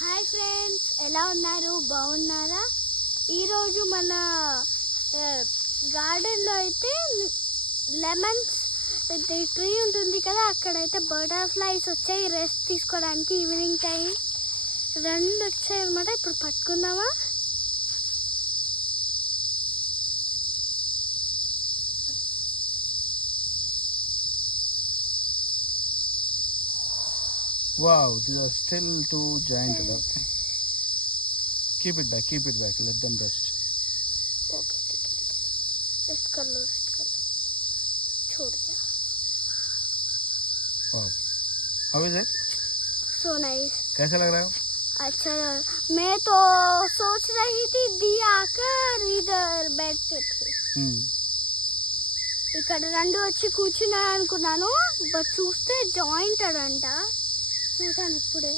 Hi friends, ఎలా ఉన్నారు? బాగున్నారా? ఈరోజు మన గార్డెన్లో అయితే లెమన్స్ ట్రీ ఉంటుంది కదా, అక్కడైతే బటర్ఫ్లైస్ వచ్చాయి రెస్ట్ తీసుకోవడానికి. ఈవినింగ్ టైం 2 వచ్చాయి అన్నమాట. ఇప్పుడు పట్టుకుందామా? Wow, these are still too giant. Okay. Keep it back. Let them rest. Okay, ठीक है. रेस्ट कर लो. छोड़ दिया. Wow. How is it? So nice. कैसा लग रहा है? अच्छा, मैं तो सोच रही थी दिया आकर इधर बैठते थे. ఇక్కడ 2 వచ్చి కూర్చున్నాను అనుకున్నాను, బట్ చూస్తే జాయింటెడ్ అంట. చూసాను ఇప్పుడే.